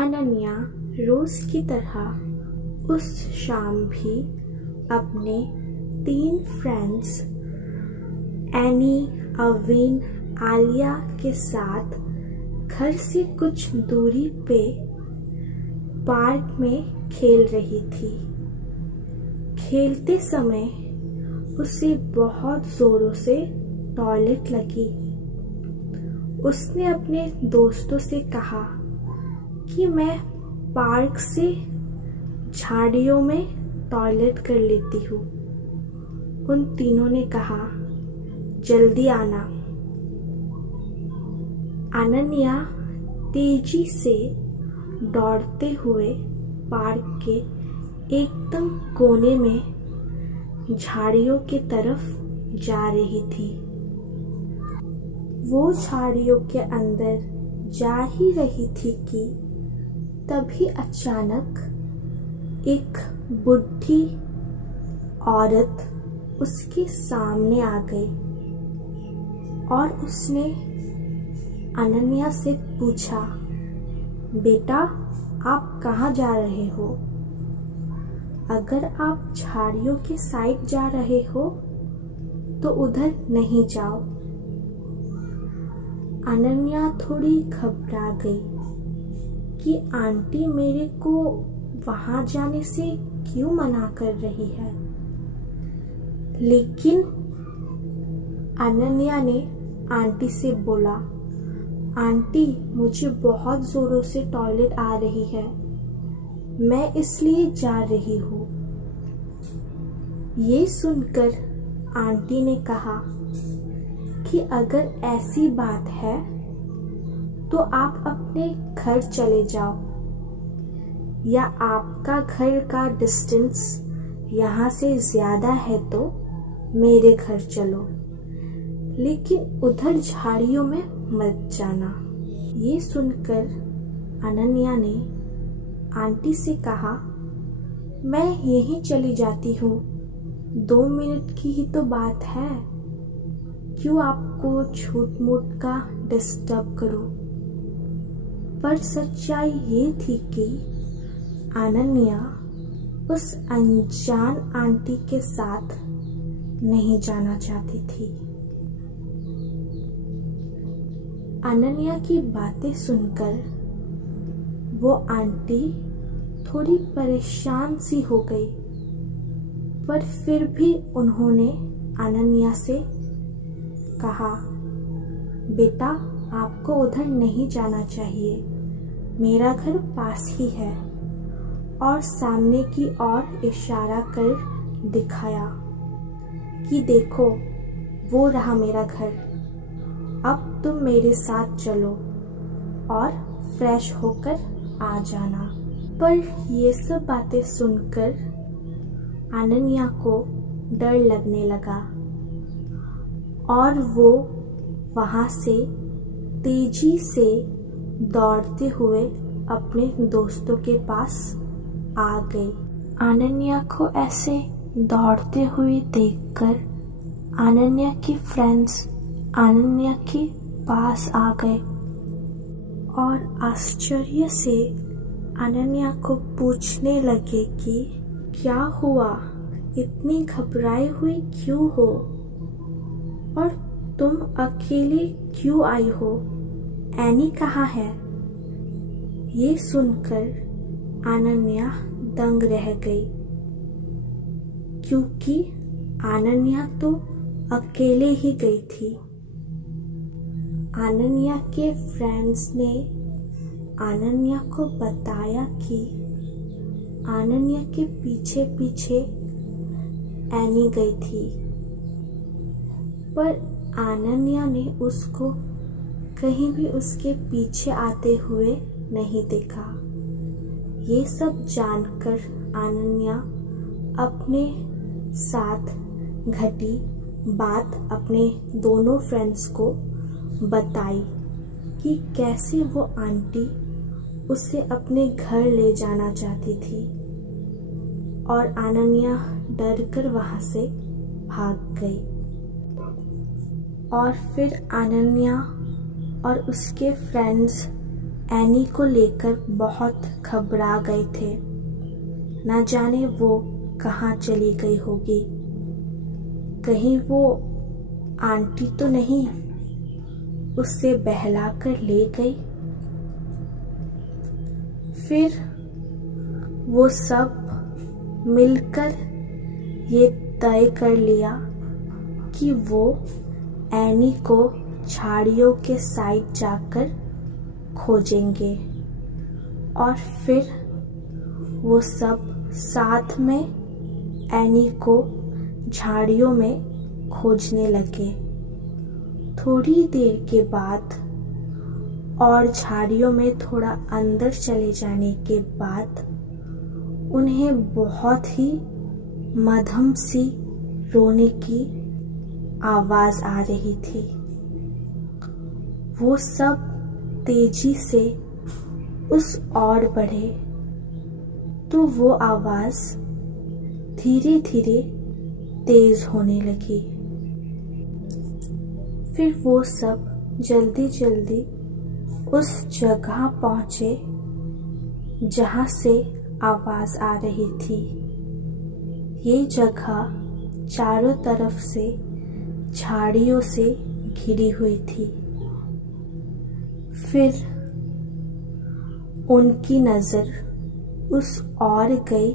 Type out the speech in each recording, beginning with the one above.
अनन्या रोज की तरह उस शाम भी अपने 3 फ्रेंड्स एनी, अविन, आलिया के साथ घर से कुछ दूरी पे पार्क में खेल रही थी। खेलते समय उसे बहुत जोरों से टॉयलेट लगी। उसने अपने दोस्तों से कहा कि मैं पार्क से झाड़ियों में टॉयलेट कर लेती हूँ। उन तीनों ने कहा, जल्दी आना। अनन्या तेजी से दौड़ते हुए पार्क के एकदम कोने में झाड़ियों की तरफ जा रही थी। वो झाड़ियों के अंदर जा ही रही थी कि तभी अचानक एक बुढ़ी औरत उसके सामने आ गई और उसने अनन्या से पूछा, बेटा आप कहाँ जा रहे हो? अगर आप झाड़ियों के साइड जा रहे हो तो उधर नहीं जाओ। अनन्या थोड़ी घबरा गई कि आंटी मेरे को वहां जाने से क्यों मना कर रही है। लेकिन अनन्या ने आंटी से बोला, आंटी मुझे बहुत जोरों से टॉयलेट आ रही है, मैं इसलिए जा रही हूँ। ये सुनकर आंटी ने कहा कि अगर ऐसी बात है तो आप अपने घर चले जाओ, या आपका घर का डिस्टेंस यहाँ से ज्यादा है तो मेरे घर चलो, लेकिन उधर झाड़ियों में मत जाना। ये सुनकर अनन्या ने आंटी से कहा, मैं यहीं चली जाती हूँ, 2 मिनट की ही तो बात है, क्यों आपको छूट मूट का डिस्टर्ब करूं। पर सच्चाई ये थी कि अनन्या उस अनजान आंटी के साथ नहीं जाना चाहती थी। अनन्या की बातें सुनकर वो आंटी थोड़ी परेशान सी हो गई, पर फिर भी उन्होंने अनन्या से कहा, बेटा आपको उधर नहीं जाना चाहिए, मेरा घर पास ही है, और सामने की ओर इशारा कर दिखाया कि देखो वो रहा मेरा घर, अब तुम मेरे साथ चलो और फ्रेश होकर आ जाना। पर ये सब बातें सुनकर अनन्या को डर लगने लगा और वो वहां से तेजी से दौड़ते हुए अपने दोस्तों के पास आ गई। अनन्या को ऐसे दौड़ते हुए देखकर अनन्या की फ्रेंड्स अनन्या के पास आ गए और आश्चर्य से अनन्या को पूछने लगे कि क्या हुआ, इतनी घबराई हुई क्यों हो और तुम अकेले क्यों आई हो, एनी कहाँ है? ये सुनकर अनन्या दंग रह गई, क्योंकि अनन्या तो अकेले ही गई थी। अनन्या के फ्रेंड्स ने अनन्या को बताया कि अनन्या के पीछे पीछे एनी गई थी, पर अनन्या ने उसको कहीं भी उसके पीछे आते हुए नहीं देखा। ये सब जानकर अनन्या अपने साथ घटी बात अपने दोनों फ्रेंड्स को बताई कि कैसे वो आंटी उसे अपने घर ले जाना चाहती थी, और अनन्या डर कर वहां से भाग गई। और फिर अनन्या और उसके फ्रेंड्स एनी को लेकर बहुत घबरा गए थे। ना जाने वो कहाँ चली गई होगी, कहीं वो आंटी तो नहीं उससे बहला कर ले गई। फिर वो सब मिलकर ये तय कर लिया कि वो एनी को झाड़ियों के साइड जाकर खोजेंगे और फिर वो सब साथ में एनी को झाड़ियों में खोजने लगे। थोड़ी देर के बाद और झाड़ियों में थोड़ा अंदर चले जाने के बाद उन्हें बहुत ही मध्यम सी रोने की आवाज आ रही थी। वो सब तेजी से उस ओर बढ़े तो वो आवाज धीरे धीरे तेज होने लगी। फिर वो सब जल्दी जल्दी उस जगह पहुंचे जहां से आवाज आ रही थी। ये जगह चारों तरफ से झाड़ियों से घिरी हुई थी। फिर उनकी नजर उस ओर गई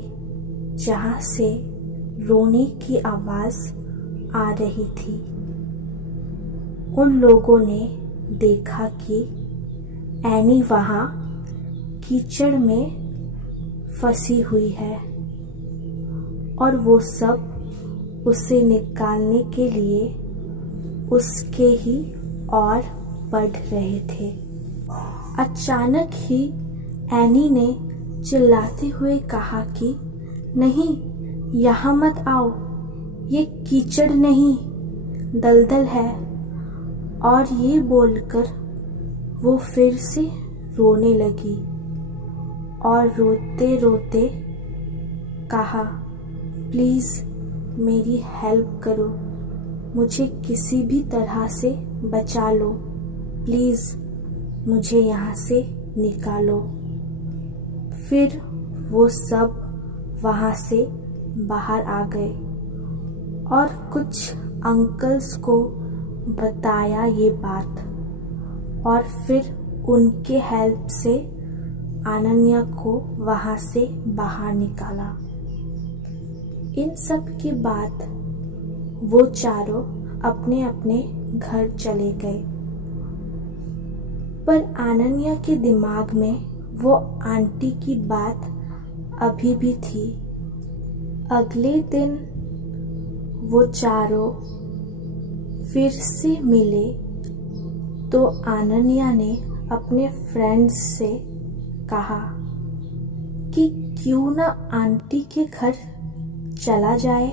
जहां से रोने की आवाज आ रही थी। उन लोगों ने देखा कि एनी वहां कीचड़ में फंसी हुई है और वो सब उसे निकालने के लिए उसके ही ओर बढ़ रहे थे। अचानक ही एनी ने चिल्लाते हुए कहा कि नहीं, यहाँ मत आओ, ये कीचड़ नहीं दलदल है। और ये बोलकर वो फिर से रोने लगी और रोते रोते कहा, प्लीज मेरी हेल्प करो, मुझे किसी भी तरह से बचा लो, प्लीज मुझे यहाँ से निकालो। फिर वो सब वहाँ से बाहर आ गए और कुछ अंकल्स को बताया ये बात और फिर उनके हेल्प से अनन्या को वहाँ से बाहर निकाला। इन सब के बाद वो चारों अपने अपने घर चले गए, पर अनन्या के दिमाग में वो आंटी की बात अभी भी थी। अगले दिन वो चारों फिर से मिले तो अनन्या ने अपने फ्रेंड्स से कहा कि क्यों ना आंटी के घर चला जाए।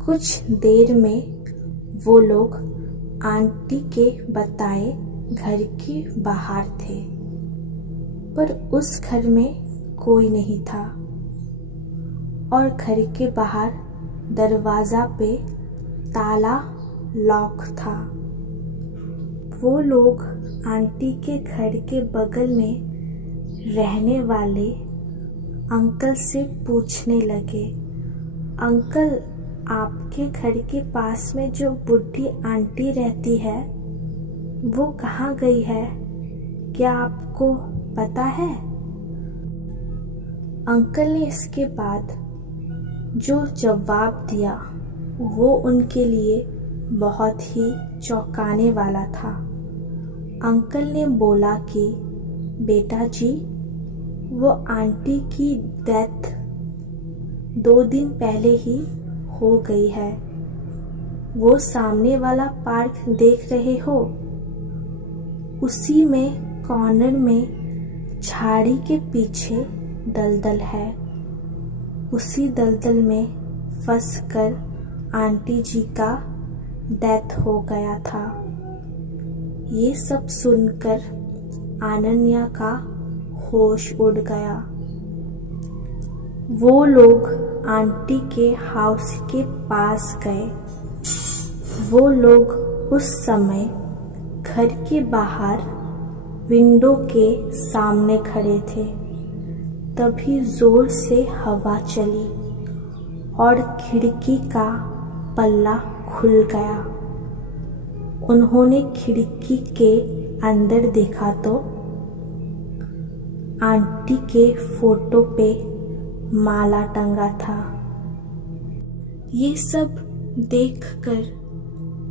कुछ देर में वो लोग आंटी के बताए घर के बाहर थे, पर उस घर में कोई नहीं था और घर के बाहर दरवाजा पे ताला लॉक था। वो लोग आंटी के घर के बगल में रहने वाले अंकल से पूछने लगे, अंकल आपके घर के पास में जो बुढ़ी आंटी रहती है वो कहाँ गई है, क्या आपको पता है? अंकल ने इसके बाद जो जवाब दिया वो उनके लिए बहुत ही चौंकाने वाला था। अंकल ने बोला कि बेटा जी, वो आंटी की डेथ 2 दिन पहले ही हो गई है। वो सामने वाला पार्क देख रहे हो, उसी में कॉर्नर में झाड़ी के पीछे दलदल है। उसी दलदल में फंसकर आंटी जी का डेथ हो गया था। ये सब सुनकर अनन्या का होश उड़ गया। वो लोग आंटी के हाउस के पास गए। वो लोग उस समय घर के बाहर विंडो के सामने खड़े थे। तभी जोर से हवा चली और खिड़की का पल्ला खुल गया। उन्होंने खिड़की के अंदर देखा तो आंटी के फोटो पे माला टंगा था। ये सब देखकर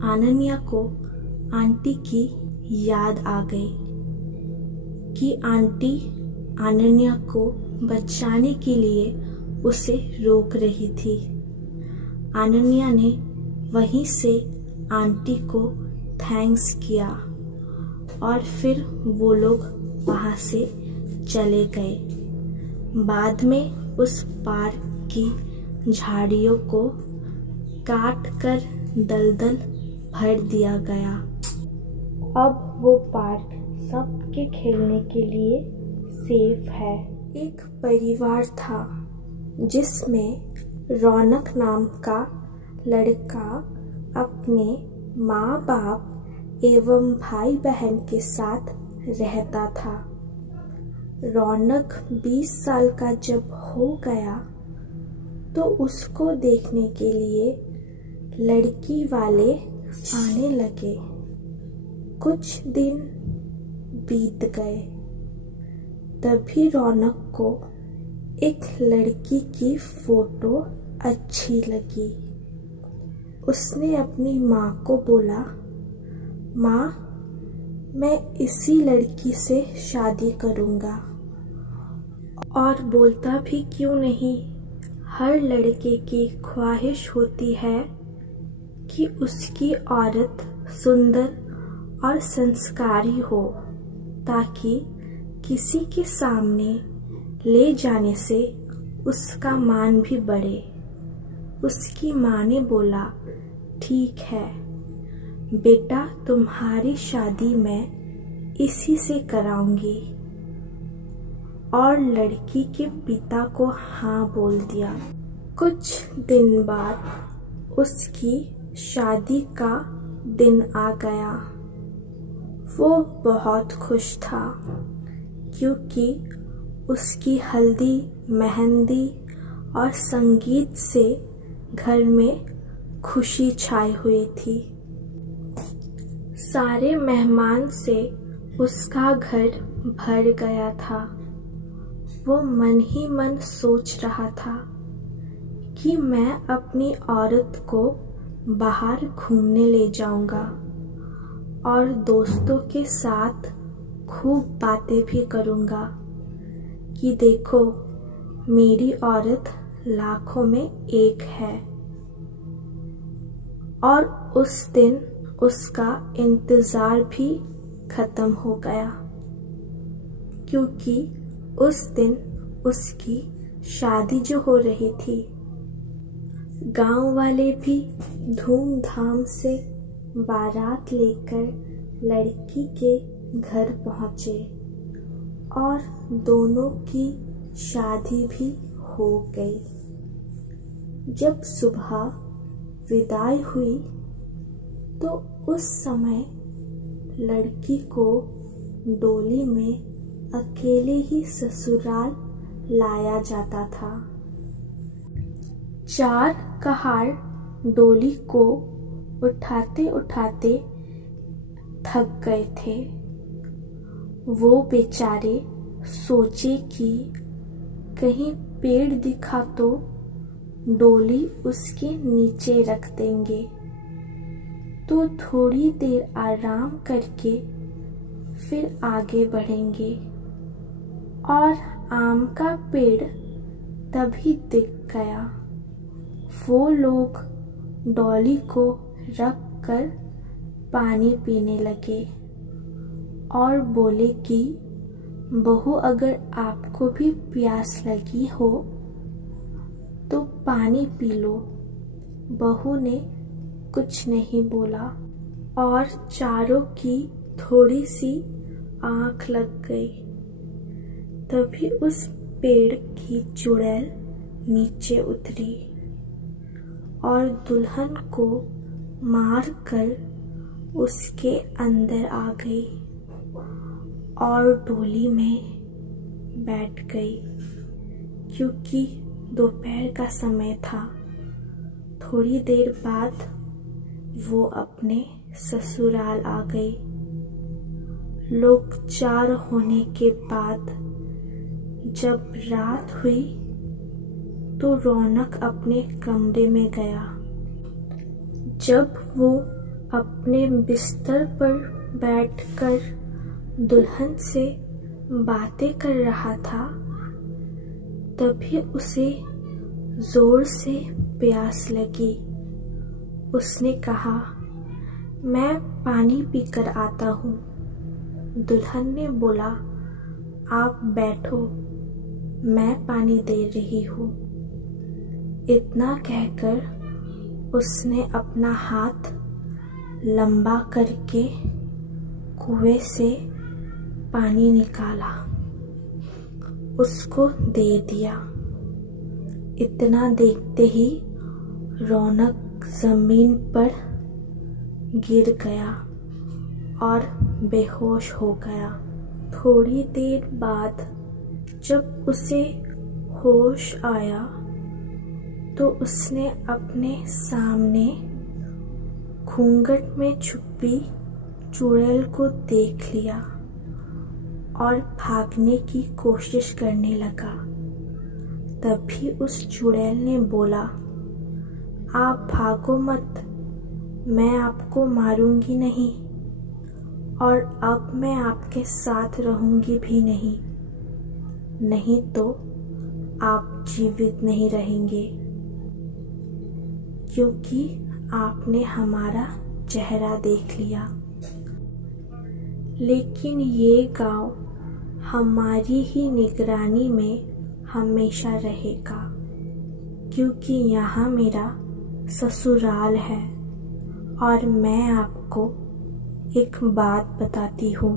अनन्या को आंटी की याद आ गई कि आंटी अनन्या को बचाने के लिए उसे रोक रही थी। अनन्या ने वहीं से आंटी को थैंक्स किया और फिर वो लोग वहाँ से चले गए। बाद में उस पार्क की झाड़ियों को काट कर दलदल भर दिया गया। अब वो पार्क सबके खेलने के लिए सेफ है। एक परिवार था जिसमें रौनक नाम का लड़का अपने माँ बाप एवं भाई बहन के साथ रहता था। रौनक 20 साल का जब हो गया तो उसको देखने के लिए लड़की वाले आने लगे। कुछ दिन बीत गए, तभी रौनक को एक लड़की की फोटो अच्छी लगी। उसने अपनी माँ को बोला, माँ, मैं इसी लड़की से शादी करूँगा। और बोलता भी क्यों नहीं, हर लड़के की ख्वाहिश होती है कि उसकी औरत सुंदर और संस्कारी हो, ताकि किसी के सामने ले जाने से उसका मान भी बढ़े। उसकी माँ ने बोला, ठीक है बेटा, तुम्हारी शादी मैं इसी से कराऊंगी। और लड़की के पिता को हाँ बोल दिया। कुछ दिन बाद उसकी शादी का दिन आ गया। वो बहुत खुश था क्योंकि उसकी हल्दी, मेहंदी और संगीत से घर में खुशी छाई हुई थी। सारे मेहमान से उसका घर भर गया था। वो मन ही मन सोच रहा था कि मैं अपनी औरत को बाहर घूमने ले जाऊंगा और दोस्तों के साथ खूब बातें भी करूंगा कि देखो, मेरी औरत लाखों में एक है। और उस दिन उसका इंतजार भी खत्म हो गया, क्योंकि उस दिन उसकी शादी जो हो रही थी। गांव वाले भी धूमधाम से बारात लेकर लड़की के घर पहुंचे और दोनों की शादी भी हो गई। जब सुबह विदाई हुई तो उस समय लड़की को डोली में अकेले ही ससुराल लाया जाता था। 4 कहार डोली को उठाते उठाते थक गए थे। वो बेचारे सोचे कि कहीं पेड़ दिखा तो डोली उसके नीचे रख देंगे, तो थोड़ी देर आराम करके फिर आगे बढ़ेंगे। और आम का पेड़ तभी दिख गया। वो लोग डॉली को रख कर पानी पीने लगे और बोले कि बहू, अगर आपको भी प्यास लगी हो तो पानी पी लो। बहू ने कुछ नहीं बोला और चारों की थोड़ी सी आंख लग गई। तभी उस पेड़ की चुड़ैल नीचे उतरी और दुल्हन को मार कर उसके अंदर आ गई और डोली में बैठ गई। क्योंकि दोपहर का समय था। थोड़ी देर बाद वो अपने ससुराल आ गई। लोग 4 होने के बाद जब रात हुई तो रौनक अपने कमरे में गया। जब वो अपने बिस्तर पर बैठकर दुल्हन से बातें कर रहा था, तभी उसे जोर से प्यास लगी। उसने कहा, मैं पानी पीकर आता हूँ। दुल्हन ने बोला, आप बैठो, मैं पानी दे रही हूँ। इतना कहकर उसने अपना हाथ लंबा करके कुएं से पानी निकाला, उसको दे दिया। इतना देखते ही रौनक जमीन पर गिर गया और बेहोश हो गया। थोड़ी देर बाद जब उसे होश आया तो उसने अपने सामने घूंघट में छुपी चुड़ैल को देख लिया और भागने की कोशिश करने लगा। तभी उस चुड़ैल ने बोला, आप भागो मत, मैं आपको मारूंगी नहीं और अब मैं आपके साथ रहूंगी भी नहीं, नहीं तो आप जीवित नहीं रहेंगे, क्योंकि आपने हमारा चेहरा देख लिया। लेकिन ये गांव हमारी ही निगरानी में हमेशा रहेगा, क्योंकि यहाँ मेरा ससुराल है। और मैं आपको एक बात बताती हूँ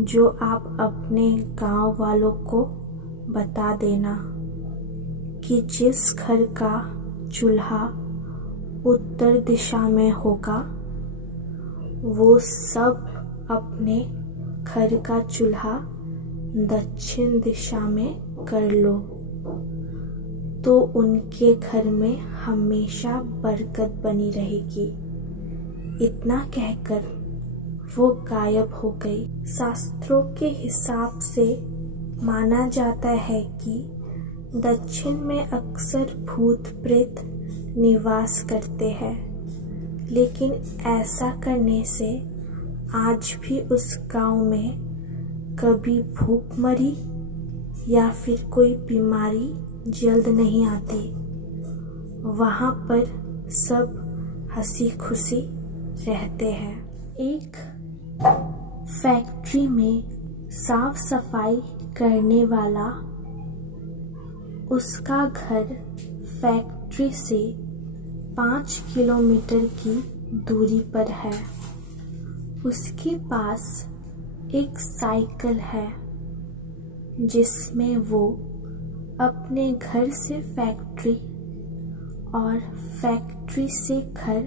जो आप अपने गांव वालों को बता देना कि जिस घर का चूल्हा उत्तर दिशा में होगा, वो सब अपने घर का चूल्हा दक्षिण दिशा में कर लो, तो उनके घर में हमेशा बरकत बनी रहेगी। इतना कहकर वो गायब हो गई। शास्त्रों के हिसाब से माना जाता है कि दक्षिण में अक्सर भूत प्रेत निवास करते हैं, लेकिन ऐसा करने से आज भी उस गांव में कभी भूखमरी या फिर कोई बीमारी जल्द नहीं आती। वहाँ पर सब हंसी खुशी रहते हैं। एक फैक्ट्री में साफ सफाई करने वाला, उसका घर फैक्ट्री से 5 किलोमीटर की दूरी पर है। उसके पास एक साइकिल है जिसमें वो अपने घर से फैक्ट्री और फैक्ट्री से घर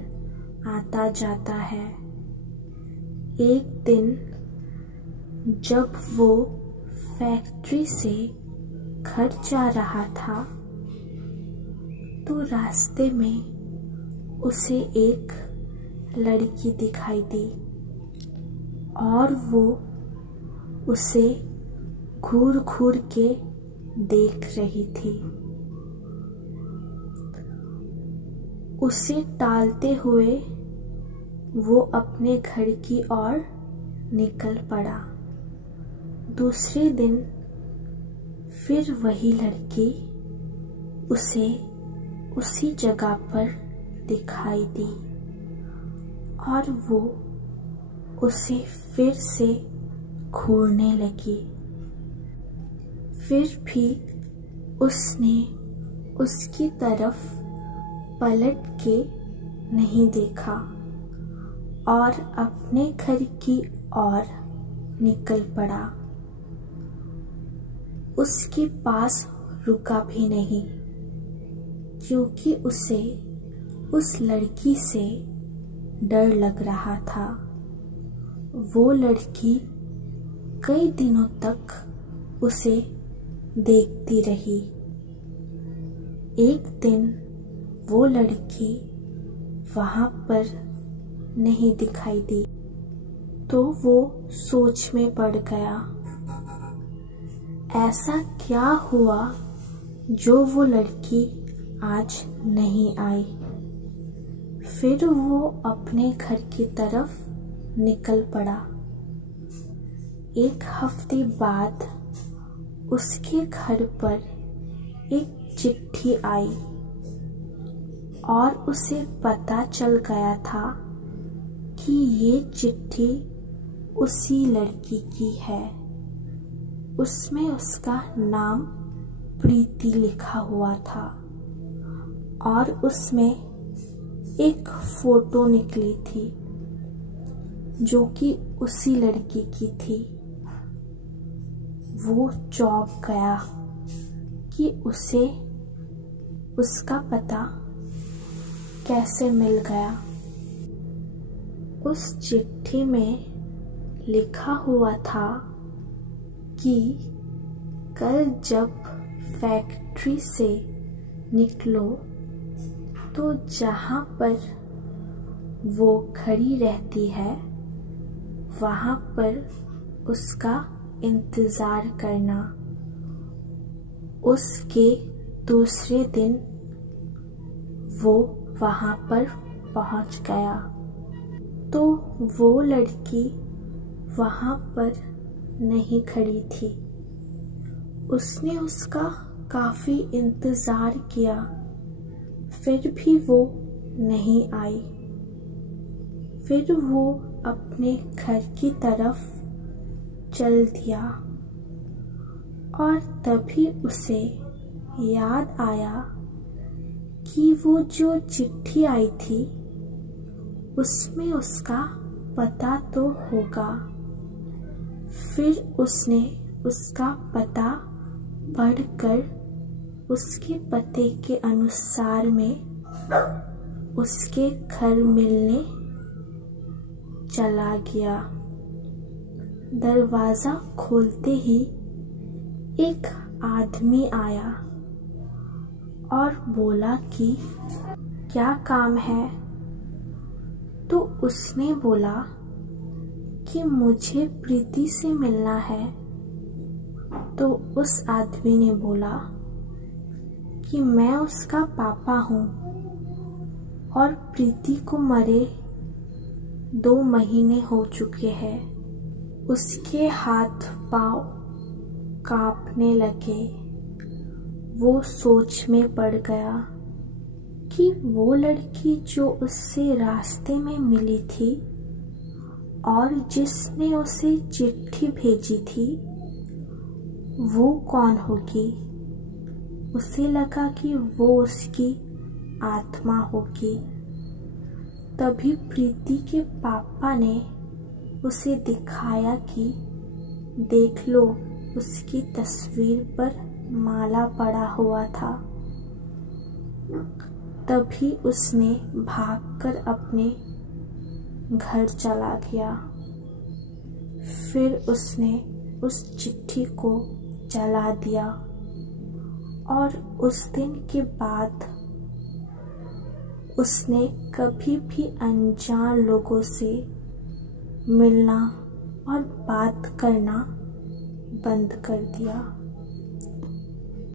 आता जाता है। एक दिन जब वो फैक्ट्री से घर जा रहा था तो रास्ते में उसे एक लड़की दिखाई दी और वो उसे घूर घूर के देख रही थी। उसे टालते हुए वो अपने घर की ओर निकल पड़ा। दूसरे दिन फिर वही लड़की उसे उसी जगह पर दिखाई दी और वो उसे फिर से घूरने लगी। फिर भी उसने उसकी तरफ पलट के नहीं देखा और अपने घर की ओर निकल पड़ा। उसके पास रुका भी नहीं, क्योंकि उसे उस लड़की से डर लग रहा था। वो लड़की कई दिनों तक उसे देखती रही। एक दिन वो लड़की वहां पर नहीं दिखाई दी तो वो सोच में पड़ गया, ऐसा क्या हुआ जो वो लड़की आज नहीं आई। फिर वो अपने घर की तरफ निकल पड़ा। एक हफ्ते बाद उसके घर पर एक चिट्ठी आई और उसे पता चल गया था कि ये चिट्ठी उसी लड़की की है। उसमें उसका नाम प्रीति लिखा हुआ था और उसमें एक फोटो निकली थी जो कि उसी लड़की की थी। वो चौंक गया कि उसे उसका पता कैसे मिल गया। उस चिट्ठी में लिखा हुआ था कि कल जब फैक्ट्री से निकलो तो जहाँ पर वो खड़ी रहती है वहाँ पर उसका इंतज़ार करना। उसके दूसरे दिन वो वहाँ पर पहुँच गया तो वो लड़की वहाँ पर नहीं खड़ी थी। उसने उसका काफ़ी इंतज़ार किया, फिर भी वो नहीं आई। फिर वो अपने घर की तरफ चल दिया और तभी उसे याद आया कि वो जो चिट्ठी आई थी उसमें उसका पता तो होगा। फिर उसने उसका पता पढ़कर उसके पते के अनुसार में उसके घर मिलने चला गया। दरवाज़ा खोलते ही एक आदमी आया और बोला कि क्या काम है। तो उसने बोला कि मुझे प्रीति से मिलना है। तो उस आदमी ने बोला कि मैं उसका पापा हूँ और प्रीति को मरे 2 महीने हो चुके हैं। उसके हाथ पाँव कांपने लगे। वो सोच में पड़ गया कि वो लड़की जो उससे रास्ते में मिली थी और जिसने उसे चिट्ठी भेजी थी वो कौन होगी। उसे लगा कि वो उसकी आत्मा होगी। तभी प्रीति के पापा ने उसे दिखाया कि देख लो, उसकी तस्वीर पर माला पड़ा हुआ था। तभी उसने भागकर अपने घर चला गया। फिर उसने उस चिट्ठी को जला दिया और उस दिन के बाद उसने कभी भी अनजान लोगों से मिलना और बात करना बंद कर दिया।